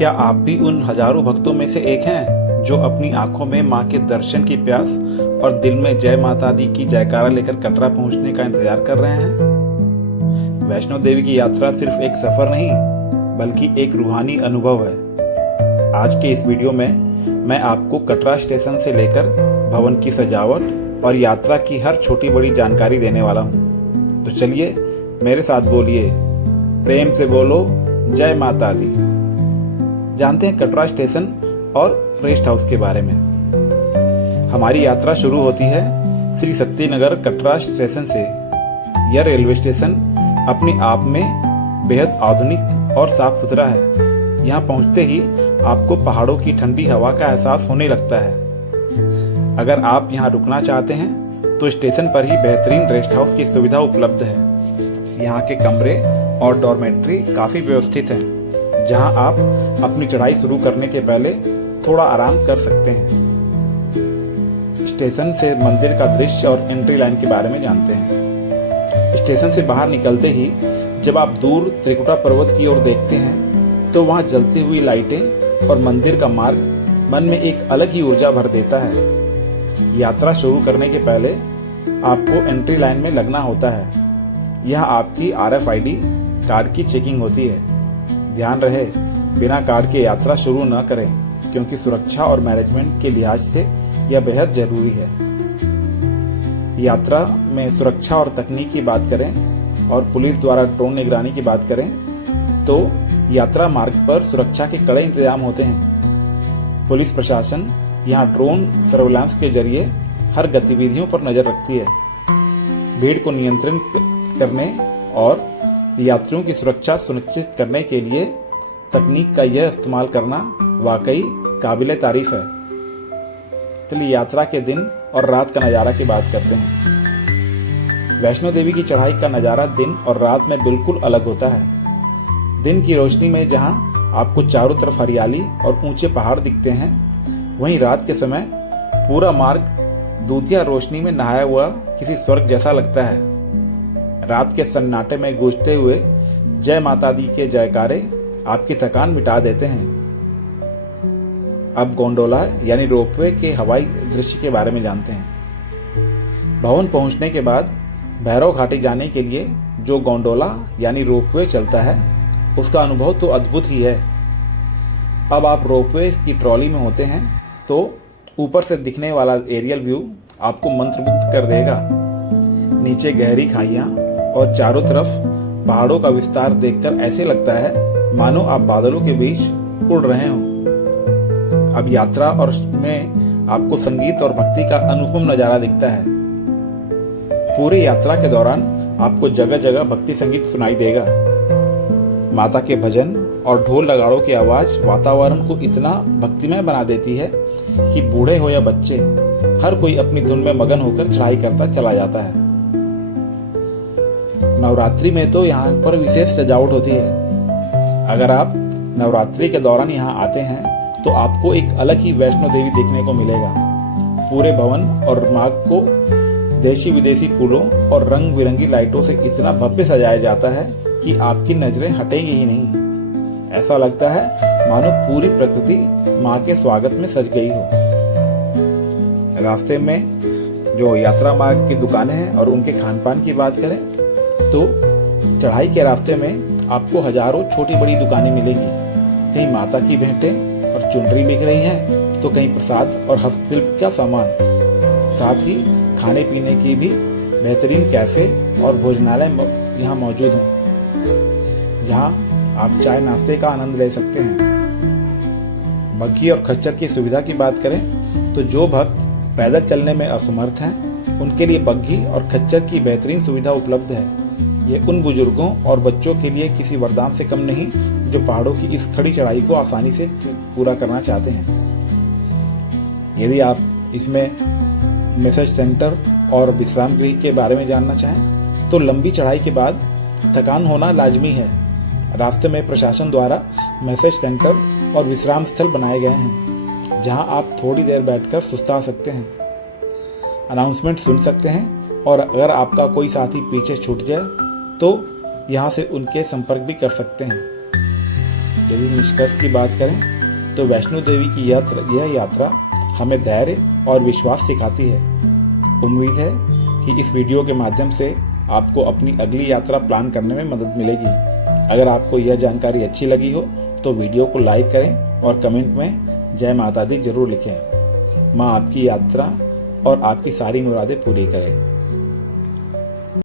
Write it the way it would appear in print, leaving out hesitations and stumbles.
क्या आप भी उन हजारों भक्तों में से एक हैं जो अपनी आंखों में मां के दर्शन की प्यास और दिल में जय माता दी की जयकारा लेकर कटरा पहुंचने का इंतजार कर रहे हैं? वैष्णो देवी की यात्रा सिर्फ एक सफर नहीं बल्कि एक रूहानी अनुभव है। आज के इस वीडियो में मैं आपको कटरा स्टेशन से लेकर भवन की सजावट और यात्रा की हर छोटी बड़ी जानकारी देने वाला हूं। तो चलिए मेरे साथ बोलिए, प्रेम से बोलो जय माता दी। जानते हैं कटरा स्टेशन और रेस्ट हाउस के बारे में। हमारी यात्रा शुरू होती है श्री शक्तिनगर कटरा स्टेशन से। यह रेलवे स्टेशन अपने आप में बेहद आधुनिक और साफ सुथरा है। यहाँ पहुँचते ही आपको पहाड़ों की ठंडी हवा का एहसास होने लगता है। अगर आप यहाँ रुकना चाहते हैं तो स्टेशन पर ही बेहतरीन रेस्ट हाउस की सुविधा उपलब्ध है। यहाँ के कमरे और डॉर्मेट्री काफ़ी व्यवस्थित हैं, जहाँ आप अपनी चढ़ाई शुरू करने के पहले थोड़ा आराम कर सकते हैं। स्टेशन से मंदिर का दृश्य और एंट्री लाइन के बारे में जानते हैं। स्टेशन से बाहर निकलते ही जब आप दूर त्रिकुटा पर्वत की ओर देखते हैं तो वहाँ जलती हुई लाइटें और मंदिर का मार्ग मन में एक अलग ही ऊर्जा भर देता है। यात्रा शुरू करने के पहले आपको एंट्री लाइन में लगना होता है। यह आपकी RFID कार्ड की चेकिंग होती है। ध्यान रहे, बिना कार्ड के यात्रा शुरू न करें, क्योंकि सुरक्षा और मैनेजमेंट के लिहाज से यह बेहद जरूरी है। यात्रा में सुरक्षा और तकनीक की बात करें और पुलिस द्वारा ड्रोन निगरानी की बात करें तो यात्रा मार्ग पर सुरक्षा के कड़े इंतजाम होते हैं। पुलिस प्रशासन यहाँ ड्रोन सर्वेलांस के जरिए हर गतिविधियों पर नजर रखती है। भीड़ को नियंत्रित करने और यात्रियों की सुरक्षा सुनिश्चित करने के लिए तकनीक का यह इस्तेमाल करना वाकई काबिले तारीफ है। चलिए यात्रा के दिन और रात का नज़ारा की बात करते हैं। वैष्णो देवी की चढ़ाई का नज़ारा दिन और रात में बिल्कुल अलग होता है। दिन की रोशनी में जहां आपको चारों तरफ हरियाली और ऊंचे पहाड़ दिखते हैं, वहीं रात के समय पूरा मार्ग दूधिया रोशनी में नहाया हुआ किसी स्वर्ग जैसा लगता है। रात के सन्नाटे में गूंजते हुए जय माता दी के जयकारे आपकी थकान मिटा देते हैं। अब गोंडोला यानी रोपवे के हवाई दृश्य के बारे में जानते हैं। भवन पहुंचने के बाद भैरव घाटी जाने के लिए जो गोंडोला यानी रोपवे चलता है, उसका अनुभव तो अद्भुत ही है। अब आप रोपवे की ट्रॉली में होते हैं तो ऊपर से दिखने वाला एरियल व्यू आपको मंत्रमुग्ध कर देगा। नीचे गहरी खाइयां और चारों तरफ पहाड़ों का विस्तार देखकर ऐसे लगता है मानो आप बादलों के बीच उड़ रहे हों। अब यात्रा और में आपको संगीत और भक्ति का अनुपम नजारा दिखता है। पूरी यात्रा के दौरान आपको जगह जगह भक्ति संगीत सुनाई देगा। माता के भजन और ढोल नगाड़ों की आवाज वातावरण को इतना भक्तिमय बना देती है कि बूढ़े हो या बच्चे, हर कोई अपनी धुन में मगन होकर चढ़ाई करता चला जाता है। नवरात्रि में तो यहाँ पर विशेष सजावट होती है। अगर आप नवरात्रि के दौरान यहाँ आते हैं तो आपको एक अलग ही वैष्णो देवी देखने को मिलेगा। पूरे भवन और मार्ग को देशी विदेशी फूलों और रंग बिरंगी लाइटों से इतना भव्य सजाया जाता है कि आपकी नजरें हटेंगी ही नहीं। ऐसा लगता है मानो पूरी प्रकृति माँ के स्वागत में सज गई हो। रास्ते में जो यात्रा मार्ग की दुकानें हैं और उनके खान पान की बात करें तो चढ़ाई के रास्ते में आपको हजारों छोटी बड़ी दुकानें मिलेंगी। कहीं माता की भेंटें और चुनरी बिक रही हैं तो कहीं प्रसाद और हस्तशिल्प का सामान। साथ ही खाने पीने की भी बेहतरीन कैफे और भोजनालय यहाँ मौजूद हैं, जहाँ आप चाय नाश्ते का आनंद ले सकते हैं। बग्घी और खच्चर की सुविधा की बात करें तो जो भक्त पैदल चलने में असमर्थ हैं, उनके लिए बग्घी और खच्चर की बेहतरीन सुविधा उपलब्ध है। ये उन बुजुर्गों और बच्चों के लिए किसी वरदान से कम नहीं जो पहाड़ों की इस खड़ी चढ़ाई को आसानी से पूरा करना चाहते हैं। यदि आप इसमें मैसेज सेंटर और विश्राम गृह के बारे में जानना चाहें तो लंबी चढ़ाई के बाद थकान होना लाजमी है। रास्ते में प्रशासन द्वारा मैसेज सेंटर और विश्राम स्थल बनाए गए हैं, जहां आप थोड़ी देर बैठकर सुस्ता सकते हैं, अनाउंसमेंट सुन सकते हैं और अगर आपका कोई साथी पीछे छूट जाए तो यहाँ से उनके संपर्क भी कर सकते हैं। यदि निष्कर्ष की बात करें तो वैष्णो देवी की यह यात्रा हमें धैर्य और विश्वास सिखाती है। उम्मीद है कि इस वीडियो के माध्यम से आपको अपनी अगली यात्रा प्लान करने में मदद मिलेगी। अगर आपको यह जानकारी अच्छी लगी हो तो वीडियो को लाइक करें और कमेंट में जय माता दी जरूर लिखें। माँ आपकी यात्रा और आपकी सारी मुरादें पूरी करें।